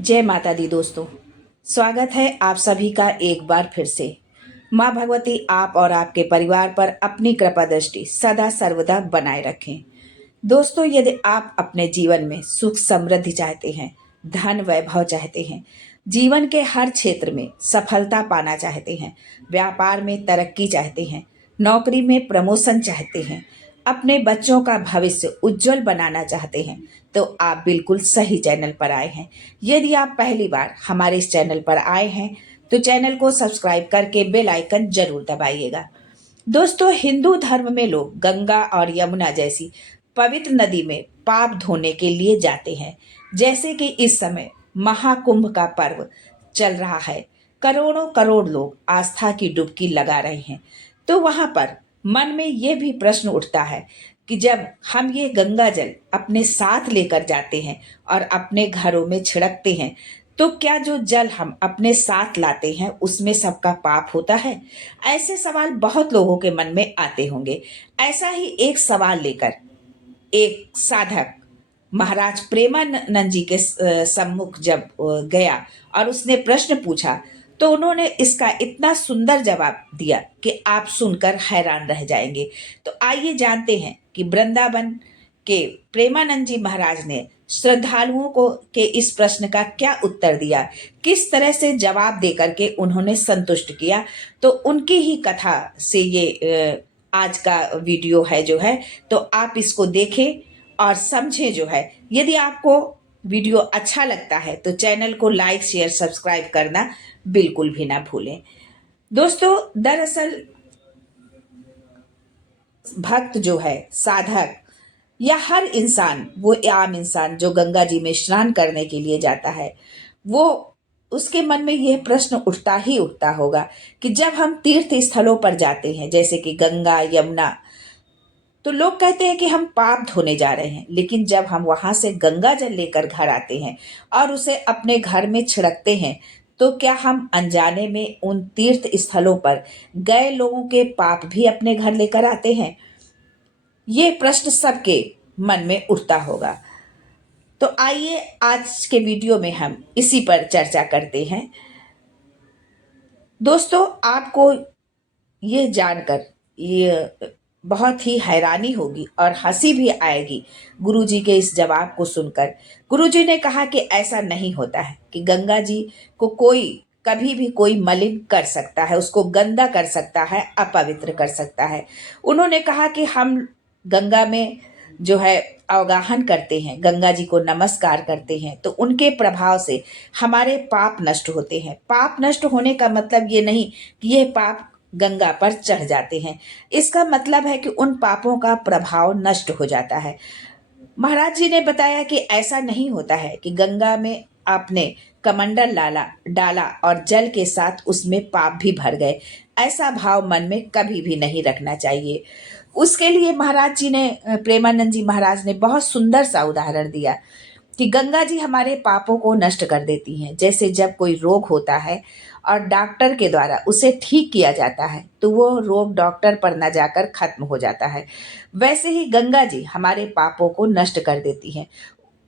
जय माता दी दोस्तों। स्वागत है आप सभी का एक बार फिर से। माँ भगवती आप और आपके परिवार पर अपनी कृपा दृष्टि सदा सर्वदा बनाए रखें। दोस्तों, यदि आप अपने जीवन में सुख समृद्धि चाहते हैं, धन वैभव चाहते हैं, जीवन के हर क्षेत्र में सफलता पाना चाहते हैं, व्यापार में तरक्की चाहते हैं, नौकरी में प्रमोशन चाहते हैं, अपने बच्चों का भविष्य उज्जवल बनाना चाहते हैं, तो आप बिल्कुल सही चैनल पर आए हैं। यदि आप पहली बार हमारे इस चैनल पर आए हैं तो चैनल को सब्सक्राइब करके बेल आइकन जरूर दबाइएगा। दोस्तों, हिंदू धर्म में लोग गंगा और यमुना जैसी पवित्र नदी में पाप धोने के लिए जाते हैं। जैसे कि इस समय महाकुंभ का पर्व चल रहा है, करोड़ों करोड़ लोग आस्था की डुबकी लगा रहे हैं। तो वहां पर मन में ये भी प्रश्न उठता है कि जब हम ये गंगा जल अपने साथ लेकर जाते हैं और अपने घरों में छिड़कते हैं, तो क्या जो जल हम अपने साथ लाते हैं उसमें सबका पाप होता है? ऐसे सवाल बहुत लोगों के मन में आते होंगे। ऐसा ही एक सवाल लेकर एक साधक महाराज प्रेमानंद जी के सम्मुख जब गया और उसने प्रश्न पूछा, तो उन्होंने इसका इतना सुंदर जवाब दिया कि आप सुनकर हैरान रह जाएंगे। तो आइए जानते हैं कि वृंदावन के प्रेमानंद जी महाराज ने श्रद्धालुओं को के इस प्रश्न का क्या उत्तर दिया, किस तरह से जवाब देकर के उन्होंने संतुष्ट किया। तो उनकी ही कथा से ये आज का वीडियो है जो है, तो आप इसको देखें और समझें जो है। यदि आपको वीडियो अच्छा लगता है तो चैनल को लाइक शेयर सब्सक्राइब करना बिल्कुल भी ना भूलें। दोस्तों, दरअसल भक्त जो है, साधक या हर इंसान, वो आम इंसान जो गंगा जी में स्नान करने के लिए जाता है, वो उसके मन में यह प्रश्न उठता ही उठता होगा कि जब हम तीर्थ स्थलों पर जाते हैं जैसे कि गंगा यमुना, तो लोग कहते हैं कि हम पाप धोने जा रहे हैं, लेकिन जब हम वहां से गंगा जल लेकर घर आते हैं और उसे अपने घर में छिड़कते हैं, तो क्या हम अनजाने में उन तीर्थ स्थलों पर गए लोगों के पाप भी अपने घर लेकर आते हैं? ये प्रश्न सबके मन में उठता होगा। तो आइए आज के वीडियो में हम इसी पर चर्चा करते हैं। दोस्तों, आपको ये जानकर ये बहुत ही हैरानी होगी और हंसी भी आएगी गुरुजी के इस जवाब को सुनकर। गुरुजी ने कहा कि ऐसा नहीं होता है कि गंगा जी को कोई कभी भी कोई मलिन कर सकता है, उसको गंदा कर सकता है, अपवित्र कर सकता है। उन्होंने कहा कि हम गंगा में जो है अवगाहन करते हैं, गंगा जी को नमस्कार करते हैं, तो उनके प्रभाव से हमारे पाप नष्ट होते हैं। पाप नष्ट होने का मतलब ये नहीं कि ये पाप गंगा पर चढ़ जाते हैं, इसका मतलब है कि उन पापों का प्रभाव नष्ट हो जाता है। महाराज जी ने बताया कि ऐसा नहीं होता है कि गंगा में आपने कमंडल डाला और जल के साथ उसमें पाप भी भर गए। ऐसा भाव मन में कभी भी नहीं रखना चाहिए। उसके लिए महाराज जी ने, प्रेमानंद जी महाराज ने बहुत सुंदर सा उदाहरण दिया कि गंगा जी हमारे पापों को नष्ट कर देती हैं। जैसे जब कोई रोग होता है और डॉक्टर के द्वारा उसे ठीक किया जाता है, तो वो रोग डॉक्टर पर न जाकर खत्म हो जाता है, वैसे ही गंगा जी हमारे पापों को नष्ट कर देती हैं।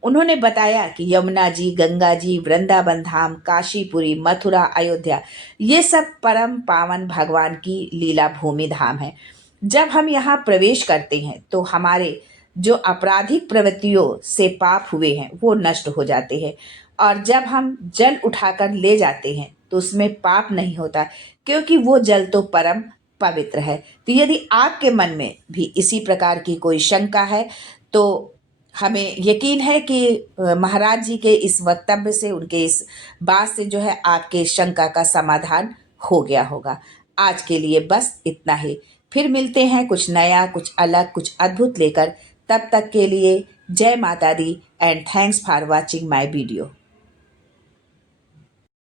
उन्होंने बताया कि यमुना जी, गंगा जी, वृंदावन धाम, काशीपुरी, मथुरा, अयोध्या, ये सब परम पावन भगवान की लीला भूमि धाम है। जब हम यहाँ प्रवेश करते हैं तो हमारे जो आपराधिक प्रवृत्तियों से पाप हुए हैं वो नष्ट हो जाते हैं, और जब हम जल उठाकर ले जाते हैं तो उसमें पाप नहीं होता, क्योंकि वो जल तो परम पवित्र है। तो यदि आपके मन में भी इसी प्रकार की कोई शंका है, तो हमें यकीन है कि महाराज जी के इस वक्तव्य से, उनके इस बात से जो है आपके शंका का समाधान हो गया होगा। आज के लिए बस इतना ही। फिर मिलते हैं कुछ नया, कुछ अलग, कुछ अद्भुत लेकर। तब तक के लिए जय माता दी and thanks for watching my video.